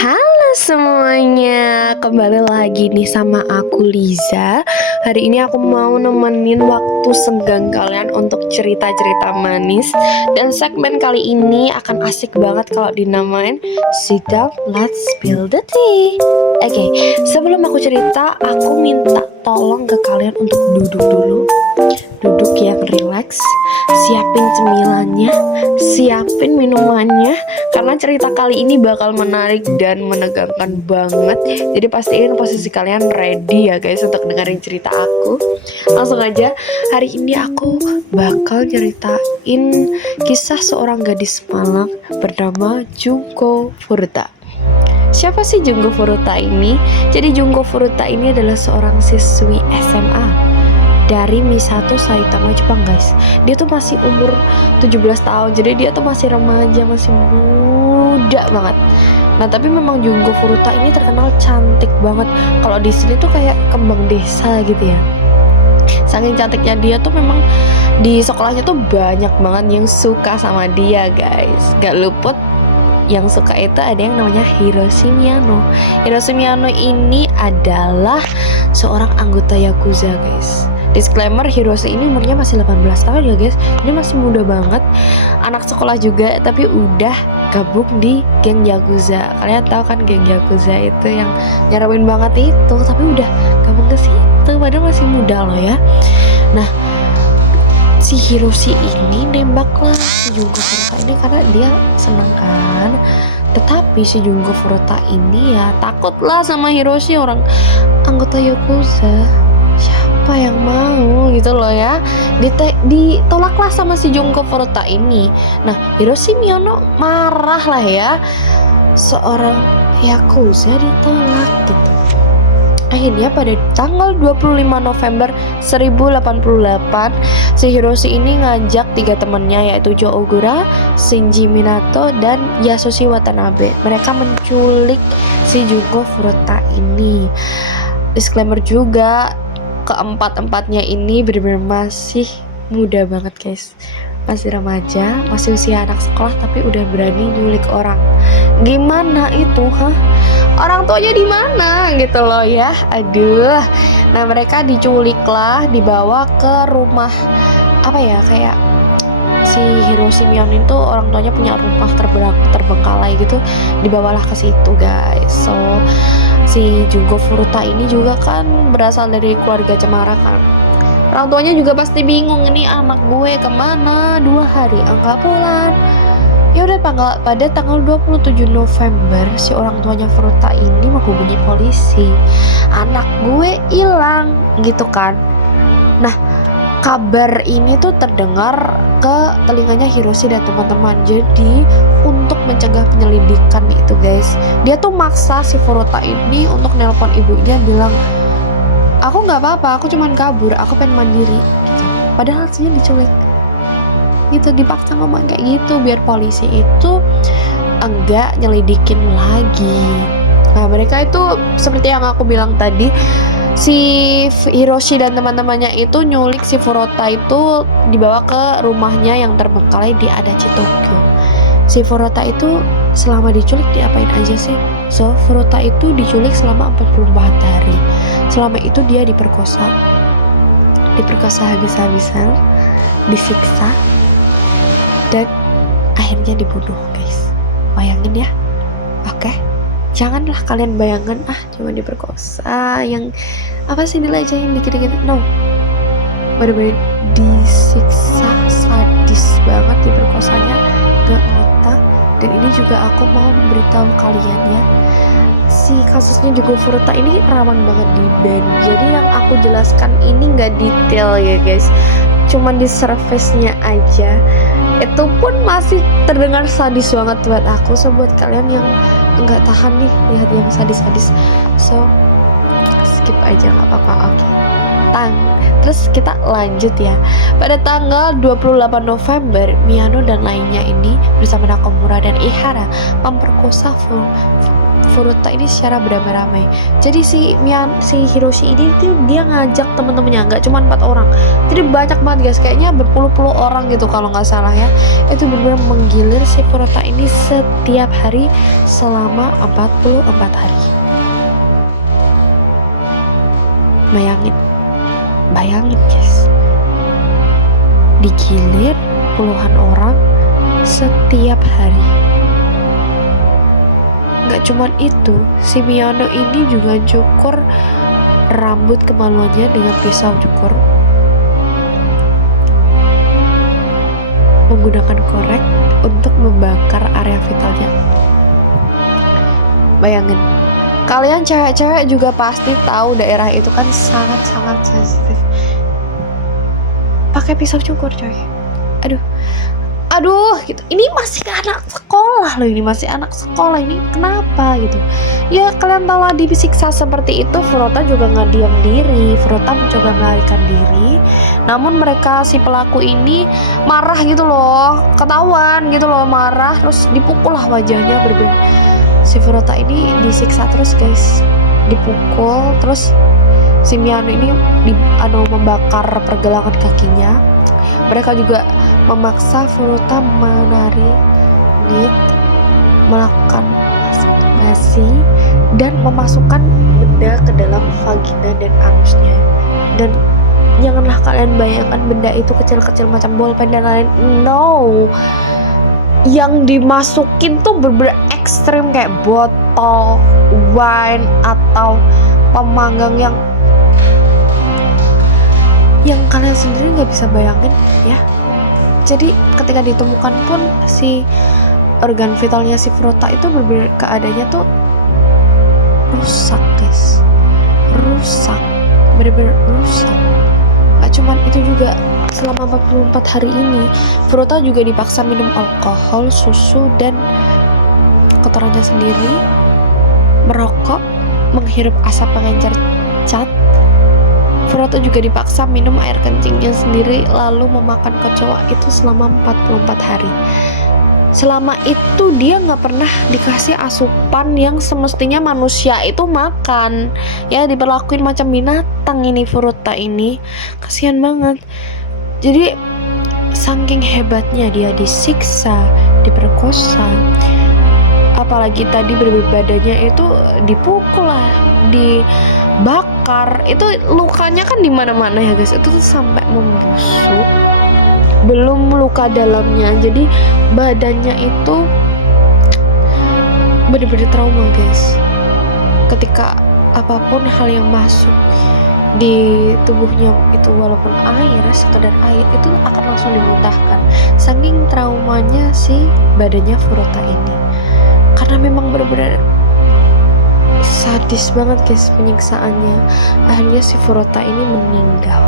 Halo semuanya, kembali lagi nih sama aku Liza. Hari ini aku mau nemenin waktu senggang kalian untuk cerita-cerita manis. Dan segmen kali ini akan asik banget kalau dinamain Sit Down, Let's Spill the Tea. Oke, sebelum aku cerita, aku minta tolong ke kalian untuk duduk dulu. Duduk yang rileks, siapin cemilannya, siapin minumannya, karena cerita kali ini bakal menarik dan menegangkan banget. Jadi pastiin posisi kalian ready ya guys untuk dengerin cerita aku. Langsung aja, hari ini aku bakal ceritain kisah seorang gadis Malang bernama Junko Furuta. Siapa sih Junko Furuta ini? Jadi Junko Furuta ini adalah seorang siswi SMA dari Misato Saitama Jepang guys. Dia tuh masih umur 17 tahun. Jadi dia tuh masih remaja, masih muda banget. Nah, tapi memang Junko Furuta ini terkenal cantik banget. Kalau di sini tuh kayak kembang desa gitu ya. Saking cantiknya dia tuh memang di sekolahnya tuh banyak banget yang suka sama dia guys. Gak luput yang suka itu ada yang namanya Hiroshi Miyano. Hiroshi Miyano ini adalah seorang anggota Yakuza guys. Disclaimer, Hiroshi ini umurnya masih 18 tahun ya guys. Dia masih muda banget. Anak sekolah juga tapi udah gabung di geng Yakuza. Kalian tahu kan geng Yakuza itu yang nyeremin banget itu, tapi udah gabung ke situ padahal masih muda loh ya. Nah, si Hiroshi ini nembaklah si Junko Furuta ini karena dia seneng kan. Tetapi si Junko Furuta ini ya takutlah sama Hiroshi, orang anggota Yakuza. Siapa yang mau gitu loh ya. Ditolaklah sama si Junko Furuta ini. Nah, Hiroshi Miyano marah lah ya. Seorang Yakuza ditolak gitu. Akhirnya pada tanggal 25 November 1088 si Hiroshi ini ngajak 3 temannya yaitu Jo Ogura, Shinji Minato, dan Yasushi Watanabe. Mereka menculik si Junko Furuta ini. Disclaimer juga, keempat-empatnya ini benar-benar masih muda banget guys. Masih remaja, masih usia anak sekolah tapi udah berani nyulik orang. Gimana itu, hah? Orang tuanya di mana gitu loh ya. Aduh. Nah, mereka diculik lah, dibawa ke rumah apa ya, kayak si Hiroshi Miyano itu orang tuanya punya rumah terbengkalai gitu, dibawalah ke situ guys. So si Junko Furuta ini juga kan berasal dari keluarga cemara kan. Orang tuanya juga pasti bingung, ini anak gue kemana, 2 hari enggak pulang. Ya udah, pada tanggal 27 November si orang tuanya Furuta ini menghubungi polisi. Anak gue hilang gitu kan. Nah, kabar ini tuh terdengar ke telinganya Hiroshi dan teman-teman. Jadi untuk mencegah penyelidikan itu guys, dia tuh maksa si Furuta ini untuk nelpon ibunya, bilang, aku nggak apa-apa, aku cuman kabur, aku pengen mandiri gitu. Padahal aslinya diculik gitu. Dipaksa ngomong kayak gitu biar polisi itu enggak nyelidikin lagi. Nah, mereka itu seperti yang aku bilang tadi, si Hiroshi dan teman-temannya itu nyulik si Furuta itu, dibawa ke rumahnya yang terbengkalai di Adachi, Tokyo. Si Furuta itu selama diculik diapain aja sih? So, Furuta itu diculik selama 44 hari. Selama itu dia diperkosa habis-habisan, disiksa, dan akhirnya dibunuh guys. Bayangin ya. Oke, janganlah kalian bayangkan cuma diperkosa yang apa sih, dilecahin dikit-dikit. No, bener-bener disiksa, sadis banget diperkosanya, gak otak. Dan ini juga aku mau beritahu kalian ya, si kasusnya Junko Furuta ini rawan banget di ban. Jadi yang aku jelaskan ini gak detail ya guys, cuma di surface-nya aja. Itu pun masih terdengar sadis banget buat aku. So buat kalian yang nggak tahan nih lihat yang sadis-sadis, so skip aja, nggak apa-apa. Oke. Terus kita lanjut ya. Pada tanggal 28 November, Miyano dan lainnya ini bersama Nakamura dan Ihara memperkosa Furuta ini secara beramai-ramai. Jadi si Hiroshi ini tuh dia ngajak temen-temennya, nggak cuma 4 orang. Jadi banyak banget guys, kayaknya berpuluh-puluh orang gitu kalau nggak salah ya. Itu benar-benar menggilir si Furuta ini setiap hari selama 44 hari. Bayangin guys, digilir puluhan orang setiap hari. Gak cuman itu, si Miyano ini juga cukur rambut kemaluannya dengan pisau cukur menggunakan korek untuk membakar area vitalnya. Bayangin, kalian cewek-cewek juga pasti tahu daerah itu kan sangat-sangat sensitif. Pakai pisau cukur coy. Aduh gitu. Ini masih anak sekolah loh, ini masih anak sekolah ini. Kenapa gitu? Ya kalian tahu lah, disiksa seperti itu Furuta juga nggak diam diri. Furuta mencoba melarikan diri, namun mereka si pelaku ini marah gitu loh, ketahuan gitu loh, marah, terus dipukul lah wajahnya berbeda. Si Furuta ini disiksa terus guys, dipukul terus. Si Miyano ini membakar pergelangan kakinya. Mereka juga memaksa Furuta menari nit, melakukan masturbasi, dan memasukkan benda ke dalam vagina dan anusnya. Dan janganlah kalian bayangkan benda itu kecil-kecil macam bolpen dan lain. No, yang dimasukin tuh bener-bener ekstrim, kayak botol wine atau pemanggang yang kalian sendiri nggak bisa bayangin ya. Jadi ketika ditemukan pun si organ vitalnya si Furuta itu bener-bener keadaannya tuh rusak guys, bener-bener rusak. Gak cuman itu juga, selama 44 hari ini Furuta juga dipaksa minum alkohol, susu, dan kotorannya sendiri, merokok, menghirup asap pengencer cat. Furuta juga dipaksa minum air kencingnya sendiri, lalu memakan kecoa itu selama 44 hari. Selama itu dia nggak pernah dikasih asupan yang semestinya manusia itu makan. Ya diperlakuin macam binatang ini Furuta ini. Kasihan banget. Jadi saking hebatnya dia disiksa, diperkosa, apalagi tadi badannya itu dipukul lah, dibakar, itu lukanya kan di mana-mana ya guys, itu tuh sampai membusuk, belum luka dalamnya. Jadi badannya itu bener-bener trauma guys. Ketika apapun hal yang masuk di tubuhnya itu, walaupun air, sekedar air, itu akan langsung dimuntahkan. Saking traumanya si badannya Furuta ini, karena memang bener-bener sadis banget guys penyiksaannya. Akhirnya si Furuta ini meninggal.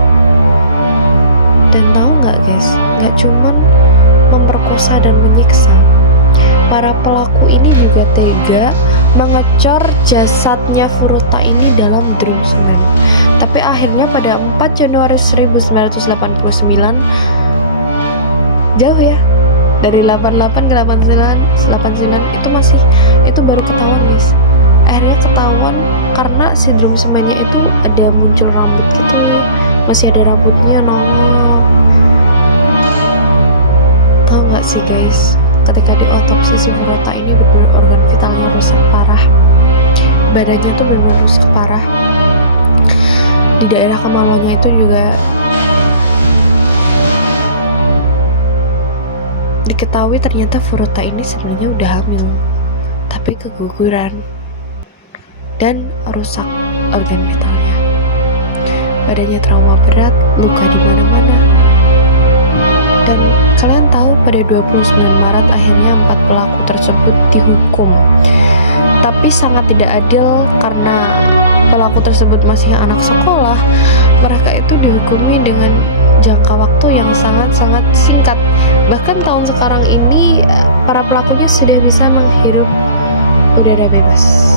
Dan tahu nggak guys, nggak cuman memperkosa dan menyiksa, para pelaku ini juga tega mengecor jasadnya Furuta ini dalam drum semen. Tapi akhirnya pada 4 Januari 1989, jauh ya, dari 88 ke 89 itu baru ketahuan guys. Akhirnya ketahuan karena si drum semennya itu ada muncul rambut gitu, masih ada rambutnya nongol. Tahu nggak sih guys, ketika diotopsi si Furuta ini benar-benar organ vitalnya rusak parah, badannya tuh benar-benar rusak parah. Di daerah kemaluannya itu juga diketahui ternyata Furuta ini sebenarnya udah hamil, tapi keguguran dan rusak organ vitalnya. Badannya trauma berat, luka di mana-mana. Dan kalian tahu pada 29 Maret akhirnya 4 pelaku tersebut dihukum. Tapi sangat tidak adil karena pelaku tersebut masih anak sekolah. Mereka itu dihukumi dengan jangka waktu yang sangat-sangat singkat. Bahkan tahun sekarang ini para pelakunya sudah bisa menghirup udara bebas.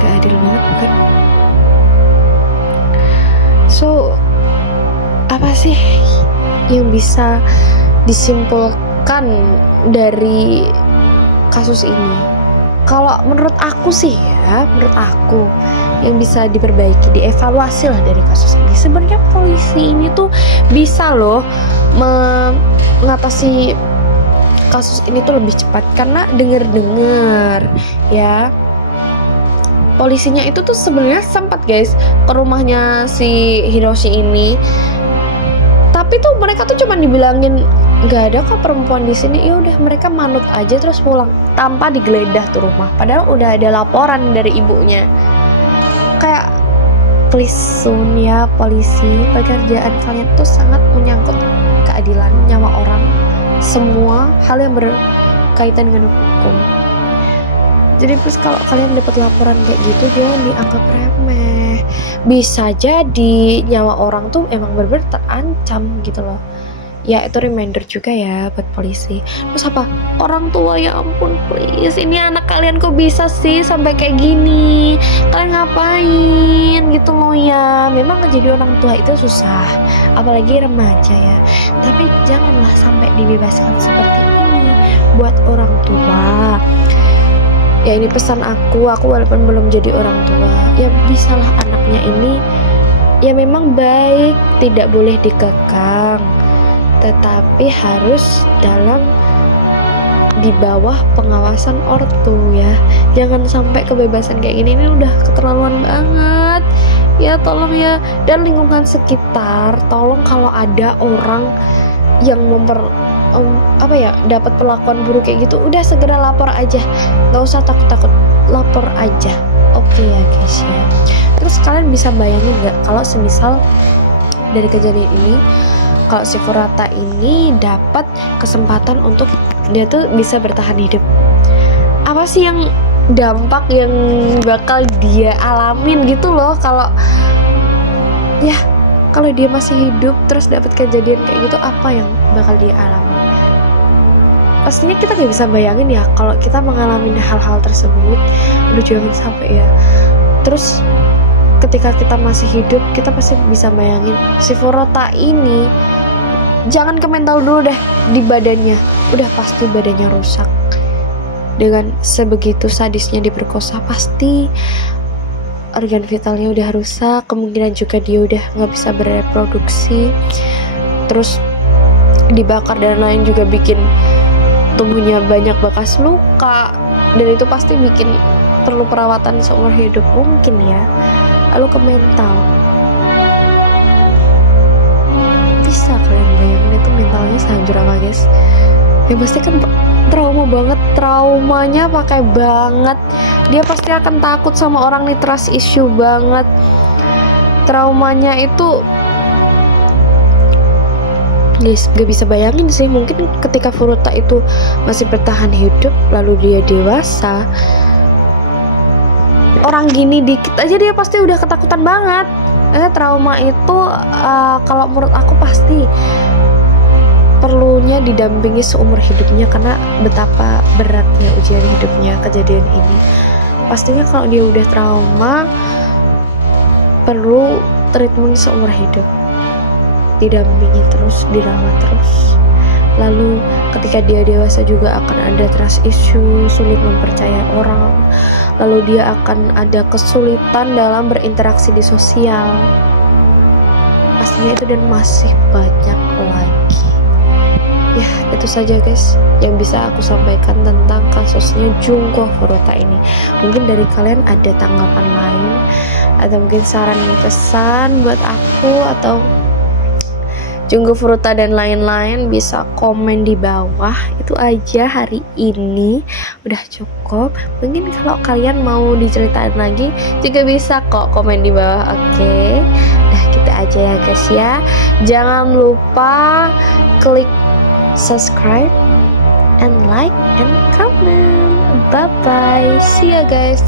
Gak adil banget bukan? So apa sih yang bisa disimpulkan dari kasus ini? Kalau menurut aku sih ya, menurut aku yang bisa diperbaiki, dievaluasi lah dari kasus ini. Sebenarnya polisi ini tuh bisa loh mengatasi kasus ini tuh lebih cepat, karena dengar ya, polisinya itu tuh sebenarnya sempat guys ke rumahnya si Hiroshi ini, tapi tuh mereka tuh cuma dibilangin nggak ada kok perempuan di sini, ya udah mereka manut aja terus pulang tanpa digeledah tuh rumah, padahal udah ada laporan dari ibunya. Kayak please soon ya polisi, pekerjaan kalian tuh sangat menyangkut keadilan, nyawa orang, semua hal yang berkaitan dengan hukum. Jadi please kalau kalian dapat laporan kayak gitu jangan dianggap remeh. Bisa jadi nyawa orang tuh emang bener-bener terancam gitu loh. Ya itu reminder juga ya buat polisi. Terus apa? Orang tua, ya ampun please, ini anak kalian kok bisa sih sampai kayak gini? Kalian ngapain gitu loh ya. Memang jadi orang tua itu susah, apalagi remaja ya. Tapi janganlah sampai dibebaskan seperti ini buat orang tua. Ya ini pesan aku walaupun belum jadi orang tua, ya bisalah anaknya ini ya memang baik, tidak boleh dikekang, tetapi harus di bawah pengawasan ortu ya. Jangan sampai kebebasan kayak gini, ini udah keterlaluan banget ya, tolong ya. Dan lingkungan sekitar, tolong kalau ada orang yang dapat perlakuan buruk kayak gitu, udah segera lapor aja, nggak usah takut-takut, lapor aja. Oke ya guys ya. Terus kalian bisa bayangin nggak kalau semisal dari kejadian ini, kalau si Furata ini dapat kesempatan untuk dia tuh bisa bertahan hidup, apa sih yang dampak yang bakal dia alamin gitu loh, kalau dia masih hidup terus dapat kejadian kayak gitu, apa yang bakal dia alami? Pastinya kita gak bisa bayangin ya kalau kita mengalami hal-hal tersebut. Udah jangan sampai ya. Terus ketika kita masih hidup, kita pasti bisa bayangin si Furata ini, jangan ke mental dulu deh, di badannya udah pasti badannya rusak. Dengan sebegitu sadisnya diperkosa, pasti organ vitalnya udah rusak, kemungkinan juga dia udah gak bisa bereproduksi. Terus dibakar dan lain juga bikin tubuhnya banyak bekas luka, dan itu pasti bikin perlu perawatan seumur hidup mungkin ya. Lalu ke mental, bisa kalian bayangin itu mentalnya sehancur apa guys? Ya pasti kan trauma banget, traumanya pakai banget. Dia pasti akan takut sama orang nih, trust issue banget. Traumanya itu guys, gak bisa bayangin sih. Mungkin ketika Furuta itu masih bertahan hidup, lalu dia dewasa, orang gini dikit aja dia pasti udah ketakutan banget. Trauma itu kalau menurut aku pasti perlunya didampingi seumur hidupnya, karena betapa beratnya ujian hidupnya kejadian ini. Pastinya kalau dia udah trauma, perlu treatment seumur hidup, didampingi terus, dirawat terus. Lalu ketika dia dewasa juga akan ada trust issue, sulit mempercayai orang, lalu dia akan ada kesulitan dalam berinteraksi di sosial, pastinya itu, dan masih banyak lagi. Ya itu saja guys yang bisa aku sampaikan tentang kasusnya Junko Furuta ini. Mungkin dari kalian ada tanggapan lain, atau mungkin saran pesan buat aku atau Junko Furuta dan lain-lain, bisa komen di bawah. Itu aja hari ini, udah cukup. Mungkin kalau kalian mau diceritain lagi juga bisa kok komen di bawah. Oke, udah gitu aja ya guys ya. Jangan lupa klik subscribe and like and comment. Bye bye, see ya guys.